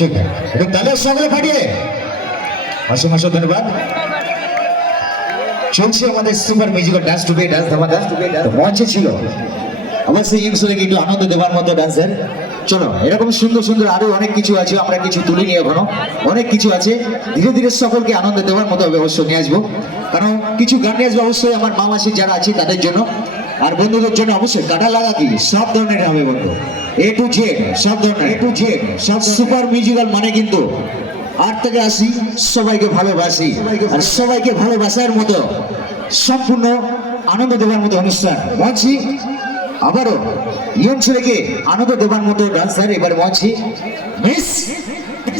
ঠিক একটু তাহলে সকলে ফাটিয়ে অসংখ্য ধন্যবাদ। চলছে আমাদের super musical dance today dance ধামাকা। মঞ্চে ছিল অবশ্যই ইউসুফকে একটু আনন্দ দেওয়ার মতো ডান্সের। চলো এরকম সুন্দর সুন্দর আরো অনেক কিছু আছে, আমরা কিছু তুলিনি এখনো, অনেক কিছু আছে, ধীরে ধীরে সকলকে আনন্দ দেওয়ার মতো অবশ্যই নিয়ে আসবো। কারণ কিছু গান নিয়ে আসবো অবশ্যই আমার মা মাসি যারা আছে তাদের জন্য, আর বন্ধুদের জন্য অবশ্যই কাটা লাগা কি সব ধরনের হবে বন্ধু, এ টু জেড সব ধরনের, এ টু জেড সব সুপার মিউজিক্যাল মানে কিন্তু 8 থেকে 80 সবাইকে ভালোবাসি, আর সবাইকে ভালোবাসার মতো সম্পূর্ণ আনন্দ দেওয়ার মতো অনুষ্ঠান। মঞ্চি আবারও ইয়ং ছেলেকে আনন্দ দেওয়ার মতো ডান্সার এবার মঞ্চি মিস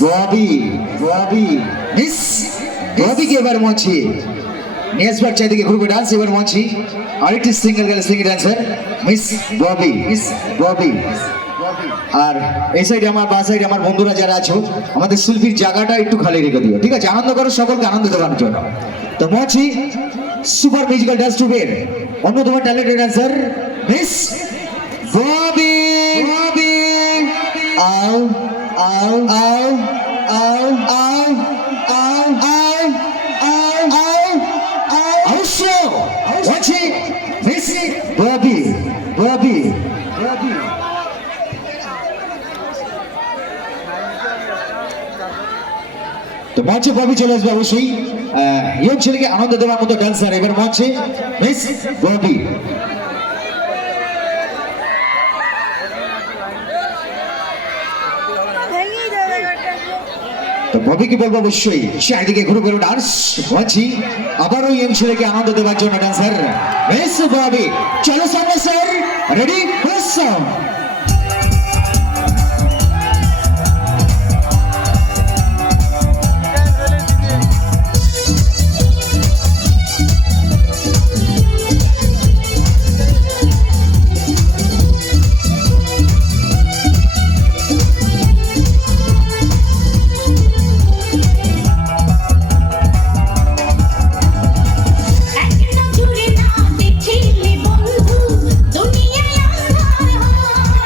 ববি, ববি মিস ববিকে এবার মঞ্চি নেক্সট চাইদিকে গ্রুপে ডান্স এবার মঞ্চি আরেকটি single girl single dancer Miss Bobby, Miss Bobby. আর এই সাইডে আমার বা সাইডে আমার বন্ধুরা যারা আছো, আমাদের শিল্পীর জায়গাটা একটু খালি রেখে দিও, ঠিক আছে? আনন্দ করো, সকলকে আনন্দ দেওয়ার জন্য। তো মঞ্চি সুপার মিউজিক্যাল ডান্স টুডে অন্যতম talented dancer Miss Bobby, Bobby আও আও আও আও আও আও আও আও আও অবশ্য মঞ্চি মিস ববি, ববি ববি। তো মঞ্চে ববি চলে আসবে অবশ্যই ইয়ং ছেলেকে আনন্দ দেওয়ার মতো ডান্সার এবার মঞ্চে মিস ববি। তো ববিকে বলবো অবশ্যই চারিদিকে ঘুরে ঘুরে ডান্স মঞ্চি আবারও ইয়ং ছেলেকে আনন্দ দেওয়ার জন্য ডান্সার মিস ববি। চলো সামনে স্যার, রেডি সাউন্ড। একটা জুড়ে না দেখিলে বন্ধু দুনিয়ায় আন্ধার হয়।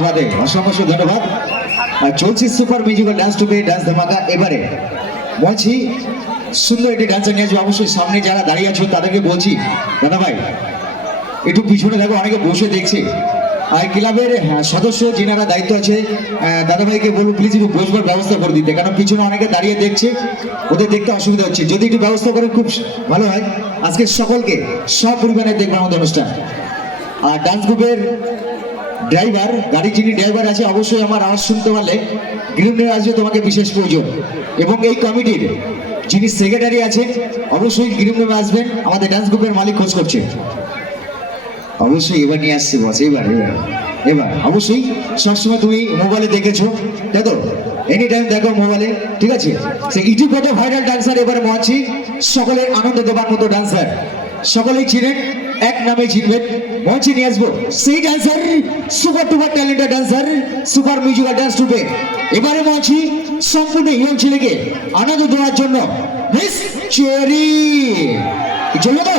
আমাদের অসংখ্য ধন্যবাদ। আর চলছে সুপার মিউজিক্যাল ডান্স টুপে ডান্স ধামাকা। এবারে বলছি সুন্দর একটি ডান্সার নিয়ে আসবে। অবশ্যই সামনে যারা দাঁড়িয়ে আছো তাদেরকে বলছি দাদা ভাই একটু পিছনে দেখো, অনেকে বসে দেখছে। আর ক্লাবের সদস্য যিনারা দায়িত্ব আছে দাদা ভাইকে বলবো প্লিজ একটু বসবার ব্যবস্থা করে দিতে, কারণ পিছনে অনেকে দাঁড়িয়ে দেখছে, ওদের দেখতে অসুবিধা হচ্ছে। যদি একটু ব্যবস্থা করে খুব ভালো হয়। আজকে সকলকে সপরিমাণে দেখবেন আমাদের অনুষ্ঠান। আর ডান্স গ্রুপের ড্রাইভার, গাড়ির যিনি ড্রাইভার আছে, অবশ্যই আমার আওয়াজ শুনতে পারলে গ্রুপ নিয়ে আসবে, তোমাকে বিশেষ প্রয়োজন। এবং এই কমিটির যিনি সেক্রেটারি আছেন অবশ্যই গ্রুপ নেমে আসবেন। আমাদের ডান্স গ্রুপের মালিক খোঁজ করছে, অবশ্যই এবার নিয়ে আসছি বস। এবার এবার এবার অবশ্যই সবসময় তুমি মোবাইলে দেখেছো, তাই তো? এনি টাইম দেখো মোবাইলে, ঠিক আছে? সে ইউটিউবে ভাইরাল ডান্সার এবারে মহাছি, সকলের আনন্দ দেবার মতো ডান্সার, সকলেই চিনেন, এক নামে চিনবেন। মঞ্চে নিয়ে আসবো সেই dancer, super duper talented dancer, super musical dance troupe এবারে মঞ্চে সম্পূর্ণ ইয়ং ছেলেকে আনন্দ দেওয়ার জন্য মিস চেরি। চলো তো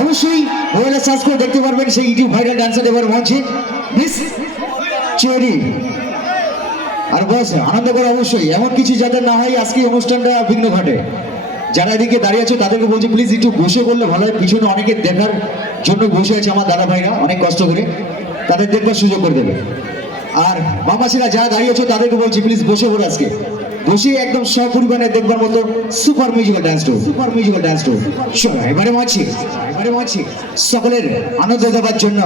অবশ্যই মোবাইলে সার্চ করে দেখতে পারবেন সেই ইউটিউব ভাইরাল ডান্সার এবার মঞ্চে মিস চেরি। আর বস আনন্দ করে অবশ্যই, এমন কিছু যাদের না হয় আজকে অনুষ্ঠানটা বিঘ্ন ঘটে। যারা এদিকে দাঁড়িয়ে আছে তাদেরকে বলছি প্লিজ একটু বসে করলে ভালো হয়। পিছনে অনেকে দেখার জন্য বসে আছে আমার দাদা ভাইরা, অনেক কষ্ট করে, তাদের দেখবার সুযোগ করে দেবে। আর মামাসিরা যারা দাঁড়িয়ে আছো তাদেরকে বলছি প্লিজ বসে পড়ো, আজকে বসে একদম সপরিমাণে দেখবার মতো super musical dance two, super musical dance two. এবারে মাছি সকলের আনন্দ দেওয়ার জন্য,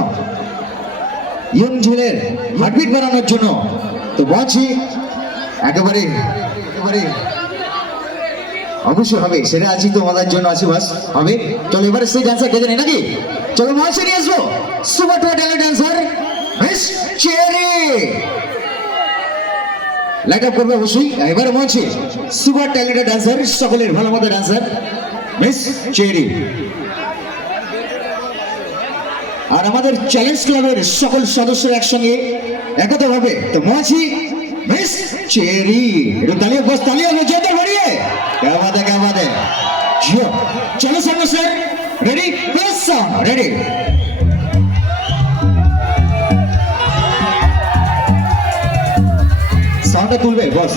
ইয়ং ছেলের হার্টবিট বাড়ানোর জন্য। তো বলছি একেবারে একেবারে অবশ্যই হবে, সেটা আছি তোমাদের জন্য আছে, বাস হবে। চলো এবারে সেই ডান্সার কে জানি নাকি, চলো মঞ্চে নিয়ে আসবো super talented dancer miss cherry. Light up করবে অবশ্যই। এবারে মঞ্চে সুপার ট্যালেন্টেড ডান্সার, সকলের ভালো মতো ডান্সার মিস চেরি। আর আমাদের চ্যালেঞ্জ ক্লাবের সকল সদস্যরা একসঙ্গে একতা ভাবে। তো মঞ্চে মিস চেরি, একটু তালিয়া বস, তালিয়া হলো জোরদার বাড়িয়ে। क्या बात है, क्या बात है। जियो चलो सामने sir, ready plus sound ready. Sound तुलबे बस।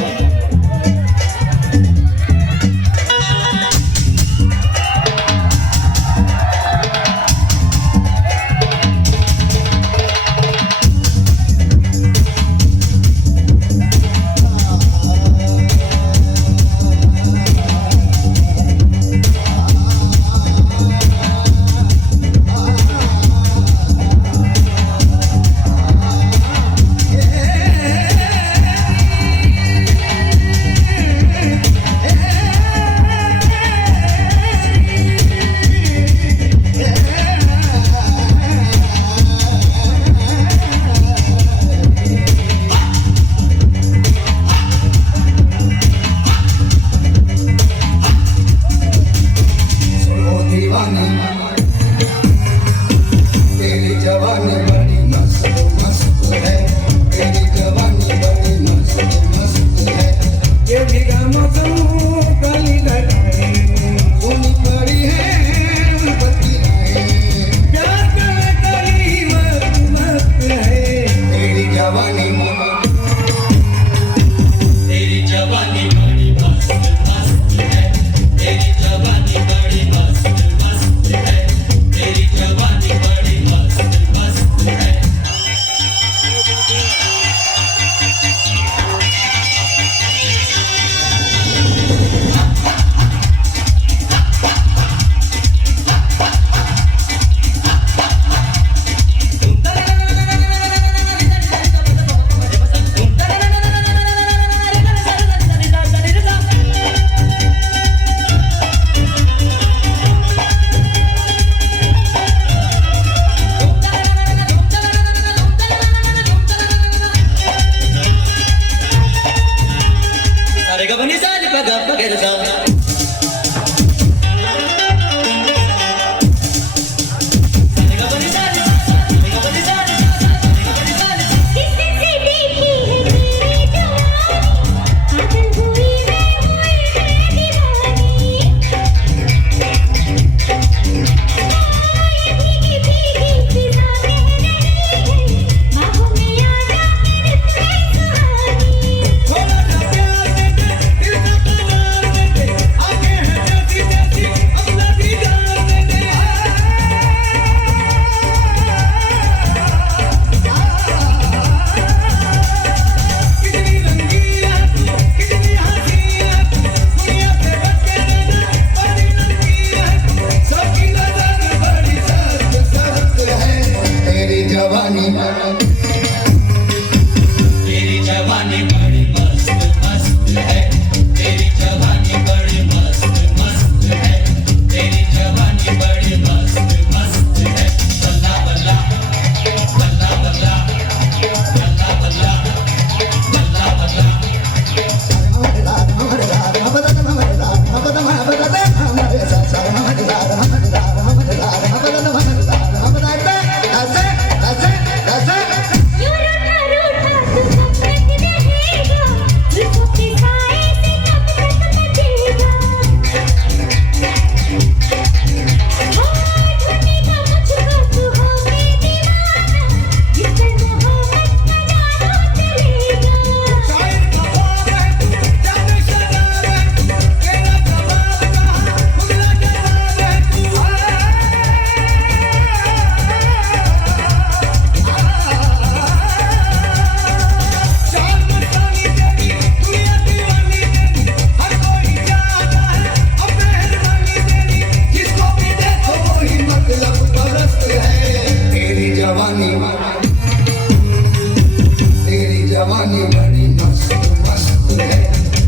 जवानी बड़ी मस्त मस्त है,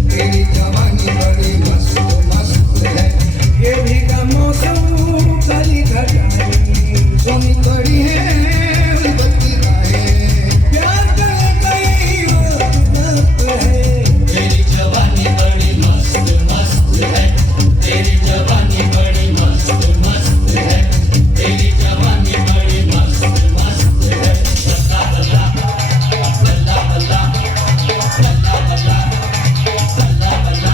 तेरी जवानी बड़ी मस्त मस्त है। ये भी का मौसम काली घटाएं सोनी पड़ी है बत्ती राहें, प्यार करे कई वक्त है। तेरी जवानी बड़ी मस्त मस्त है, तेरी जवानी बड़ी मस्त मस्त है, तेरी जवानी बड़ी मस्त मस्त है। बल्ला बल्ला बल्ला बल्ला बल्ला बल्ला बल्ला बल्ला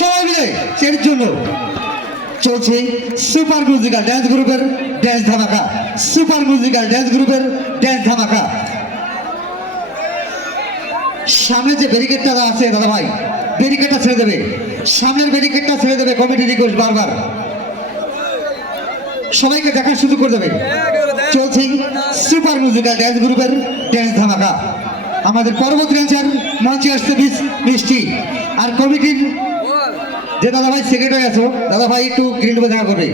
সবাই মিলে এর জন্য চলছে সুপার মিউজিক্যাল ড্যান্স গ্রুপের ড্যান্স ধামাকা, সুপার মিউজিক্যাল ড্যান্স গ্রুপের ড্যান্স ধামাকা। সামনে যে ব্যারিকেডটা আছে দাদা ভাই, ব্যারিকেডটা ছেড়ে দেবে, সামনের ব্যারিকেডটা ছেড়ে দেবে। কমিটি রিকোয়েস্ট বারবার সবাইকে দেখার সুযোগ করে দেবে। চলছে সুপার মিউজিক্যাল ড্যান্স গ্রুপের ড্যান্স ধামাকা। আমাদের পরবর্তী ড্যান্সার মঞ্চে আসতে মিষ্টি, আর কমিটির যে দাদা ভাই সেক্রেটারি আছো দাদা ভাই একটু গ্রিন রুমে দেখা করবে।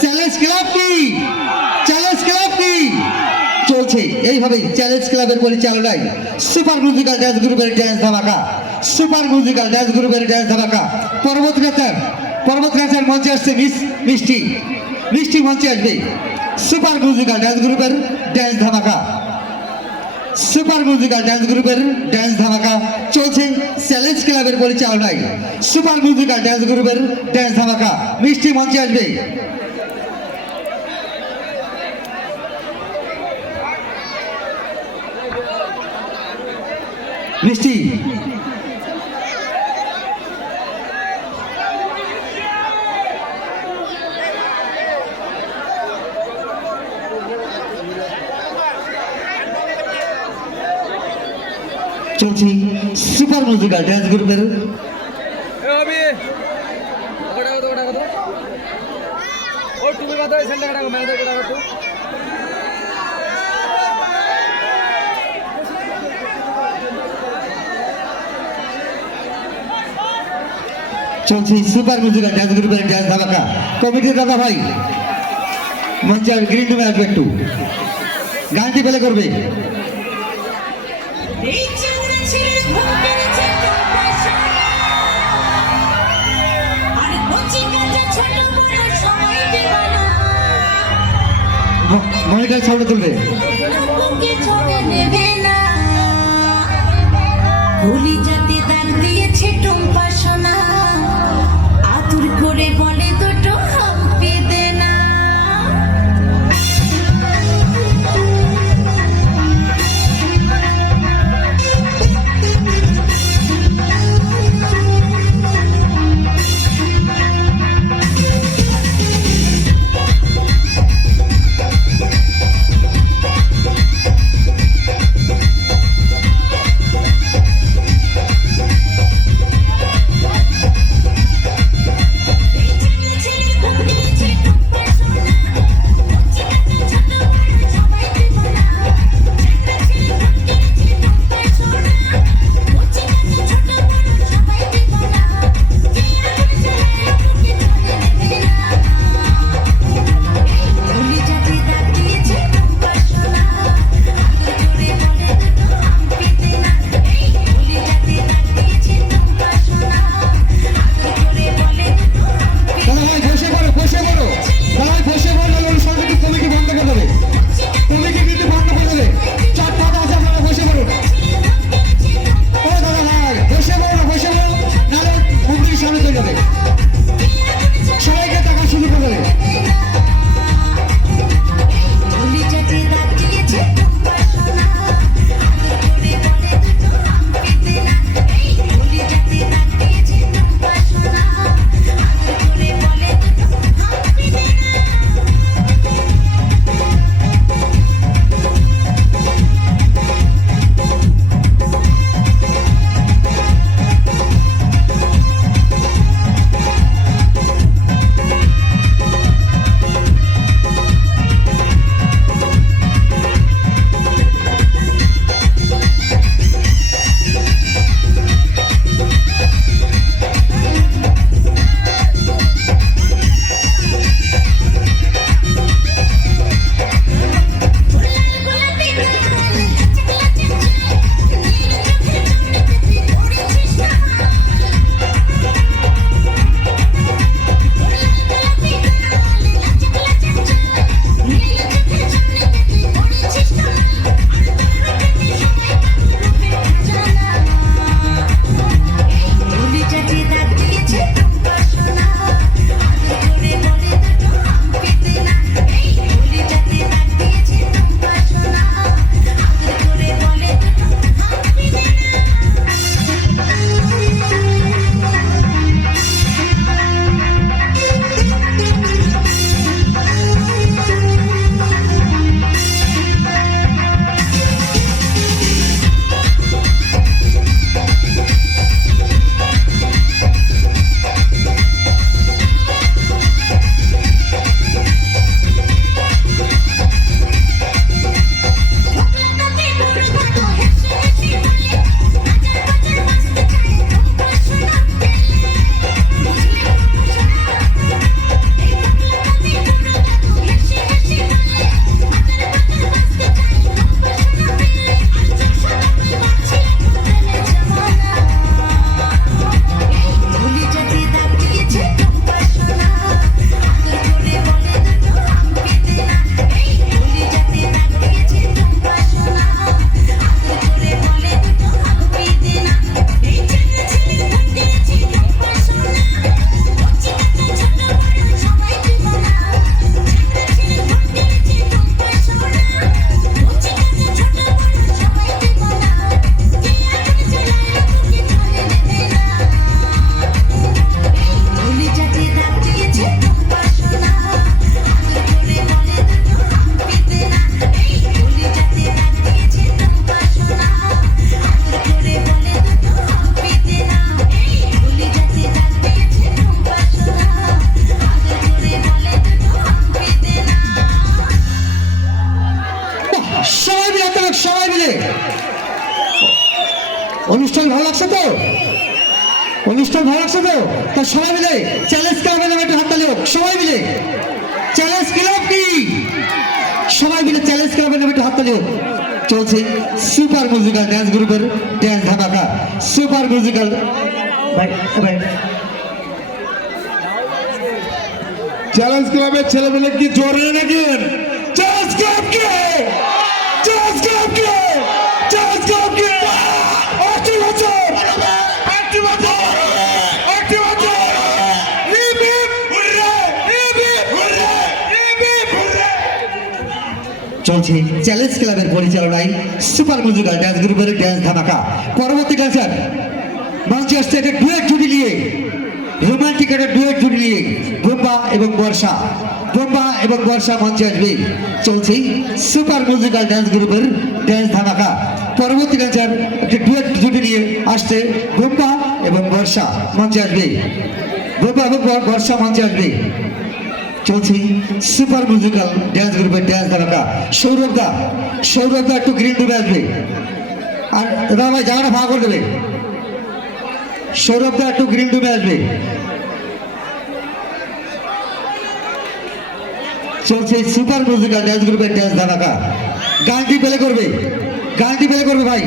চ্যালেঞ্জ ক্লাব কি, চ্যালেঞ্জ ক্লাব কি চলছে এইভাবেই চ্যালেঞ্জ ক্লাবের পরিচালনায় সুপার মিউজিক্যাল ড্যান্স গ্রুপের ড্যান্স ধামাকা, সুপার মিউজিক্যাল ড্যান্স গ্রুপের ড্যান্স ধামাকা। পরবর্তী ড্যান্সার মঞ্চে আসছে মিষ্টি, মিষ্টি মঞ্চে আসবে। সুপার মিউজিক্যাল ড্যান্স গ্রুপের ড্যান্স ধামাকা, সুপার মিউজিক্যাল ড্যান্স গ্রুপের ড্যান্স ধামাকা চলছে চ্যালেঞ্জ ক্লাবের পরিচালনায়। সুপার মিউজিক্যাল ড্যান্স গ্রুপের ড্যান্স ধামাকা, মিষ্টি মঞ্চে আসবে। মিষ্টি চলছে সুপার মিউজিক্যাল ড্যান্স গ্রুপের চলছে সুপার মিউজিক্যাল ড্যান্স গ্রুপের ড্যান্স ধামাকা। কমিটির দাদা ভাই মঞ্চে গ্রিন রুমে আসবে, একটু গানটি প্লে করবে। মনিটর সাউন্ড তুলবে। যাতে দাগ দিয়েছে টুম্পা সোনা, আতুর করে বলে দুটো হাম্পি দে না। তো অনুষ্ঠান ভালো লাগছে তো? তা সবাই মিলে চ্যালেঞ্জ ক্লাবের নামে একটা হাততালি হোক, সবাই মিলে। চ্যালেঞ্জ ক্লাব কি? সবাই মিলে চ্যালেঞ্জ ক্লাবের নামে একটা হাততালি হোক। চলছে সুপার মিউজিক্যাল ড্যান্স গ্রুপের ড্যান্স ধামাকা। সুপার মিউজিক্যাল ভাই ভাই চ্যালেঞ্জ ক্লাবের ছেলেমেলে কি জোরে নাকি? চ্যালেঞ্জ ক্লাব কে? চ্যালেঞ্জ ক্লাব কে? চ্যালেঞ্জ ক্লাব কে? 80 বছর 80 বছর 80 বছর hip hip hurray hip hip hurray hip hip hurray. চলছে চ্যালেঞ্জ ক্লাবের পরিচালনায় সুপার মিউজিক্যাল ড্যান্স গ্রুপের ড্যান্স ধামাকা। পরবর্তী ডান্সার মঞ্চে আসছে একটা ডুয়েট জুটি নিয়ে, রোমান্টিক একটা ডুয়েট জুটি নিয়ে বোম্বা এবং বর্ষা। বোম্বা এবং বর্ষা মঞ্চে আসবে। চলছে সুপার মিউজিক্যাল ড্যান্স গ্রুপের ড্যান্স ধামাকা। পরবর্তী ডান্সার একটা ডুয়েট জুটি নিয়ে আসছে বোম্বা এবং বর্ষা মঞ্চে আসবে। বোম্বা এবং বর্ষা মঞ্চে আসবে। চলছে সুপার মিউজিক্যাল ড্যান্স গ্রুপের ড্যান্স ধামাকা। সৌরভ দা একটু গ্রিন রুমে আসবে। আর দাদা ভাই জায়গাটা ভাগ করে দেবে। সৌরভ দা একটু গ্রিন রুমে আসবে। চলছে সুপার মিউজিক্যাল ড্যান্স গ্রুপের ড্যান্স ধামাকা। গানটি প্লে করবে, গানটি প্লে করবে ভাই।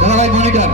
দাদা ভাই মনিটর।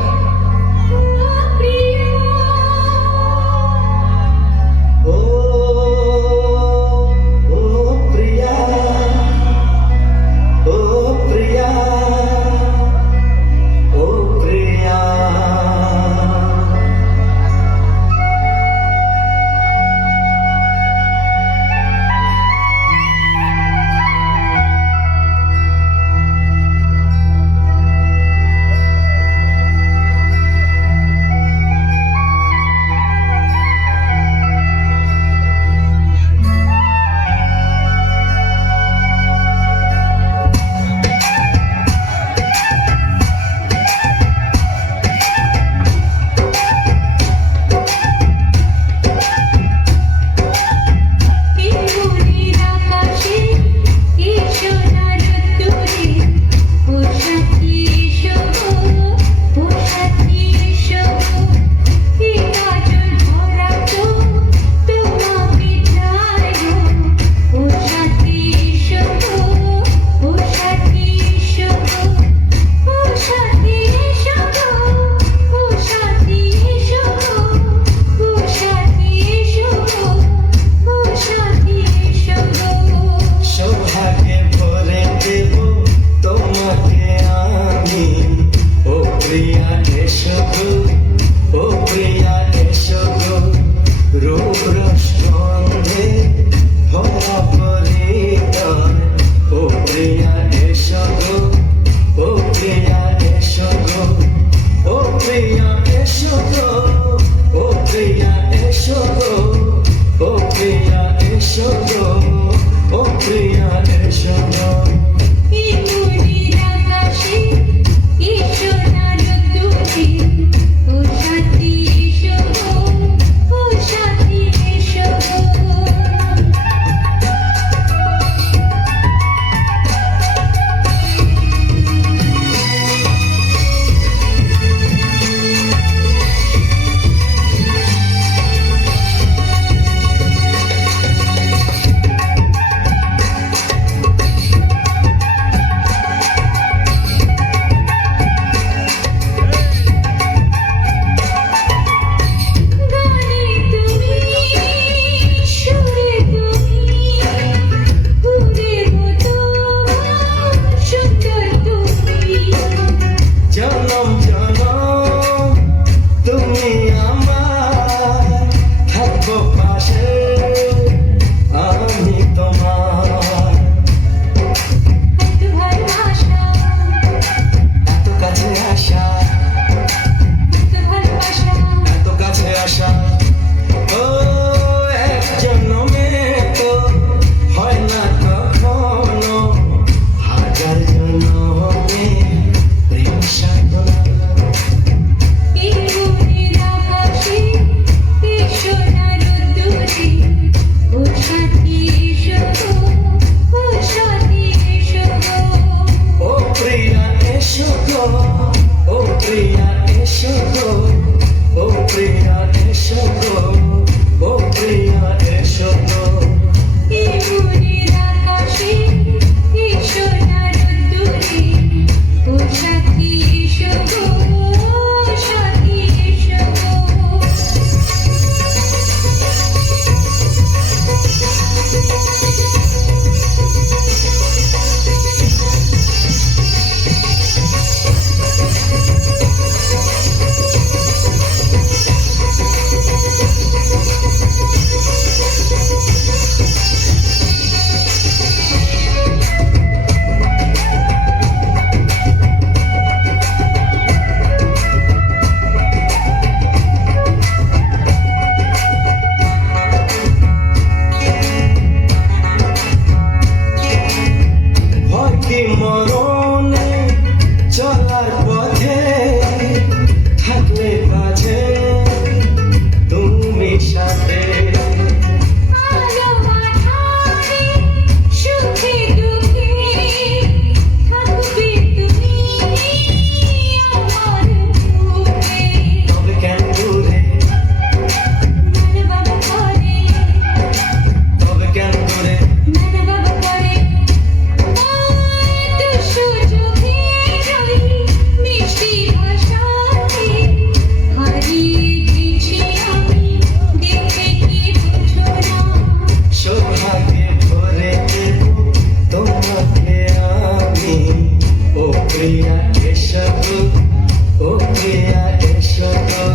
প্রিয়া এসো গো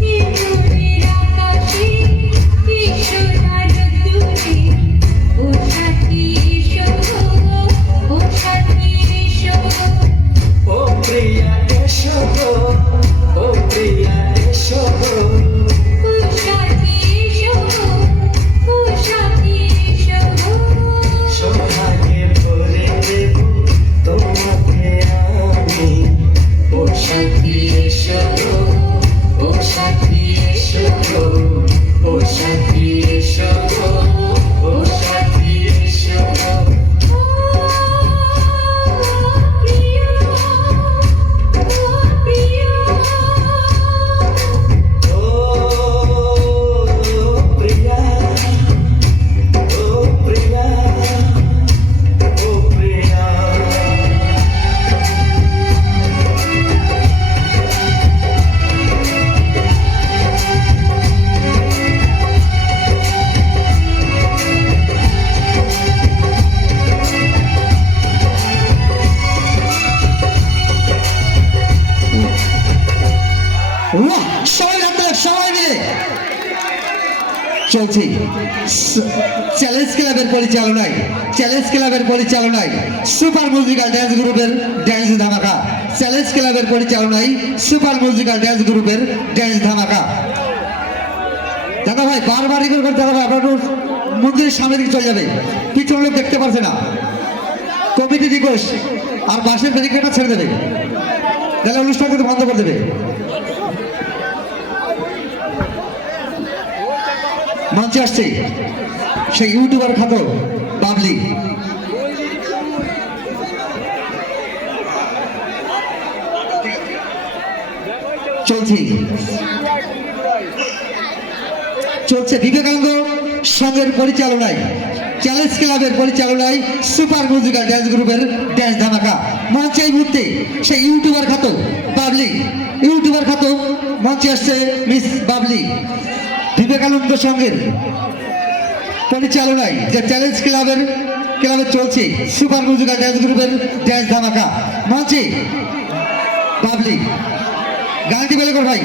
দূরের আকাশে ঈশ্বর দূরে ও সাথী এসো ও সাথী এসো ও প্রিয়া এসো গো ও প্রিয়া এসো গো ও সাথী এসো ও সাথী এসো সোহাগে ভরে দেব তোমাকে আমি ও সাথী এসো গো ও সাথী এসো গো ও সাথী এসো গো ও সাথী এসো গো ও প্রিয়া ও প্রিয়া ও প্রিয়া বাহ! সবাই হাতে সবাই মিলে চলছে চ্যালেঞ্জ ক্লাবের পরিচালনায় সুপার মিউজিক্যাল ড্যান্স গ্রুপের ড্যান্স ধামাকা। চ্যালেঞ্জ ক্লাবের পরিচালনায় সুপার মিউজিক্যাল ড্যান্স গ্রুপের ড্যান্স ধামাকা। দাদা ভাই বারবার রিকোয়েস্ট করতে দাদা ভাই আপনার মন্দিরের সামনে দিকে চলে যাবে, পিছনে লোক দেখতে পারছে না। কমিটি রিকোয়েস্ট আর বাসের ব্যারিকেডটা ছেড়ে দেবে, তাহলে অনুষ্ঠান কিন্তু বন্ধ করে দেবে। মঞ্চে আসছে সেই ইউটিউবার খ্যাত বাবলি। চলছে বিবেকানন্দ সংঘের পরিচালনায় চ্যালেঞ্জ ক্লাবের পরিচালনায় সুপার মিউজিক্যাল ড্যান্স গ্রুপের ড্যান্স ধামাকা। মঞ্চে এই মুহূর্তে সেই ইউটিউবার খ্যাত বাবলি, মঞ্চে আসছে মিস বাবলি। বিবেকানন্দ সংঘের পরিচালনায় যে চ্যালেঞ্জ ক্লাবে চলছে সুপার মিউজিক্যাল ড্যান্স গ্রুপের ড্যান্স ধামাকা। মঞ্চে বাবলি, গানটি বেলে কর ভাই।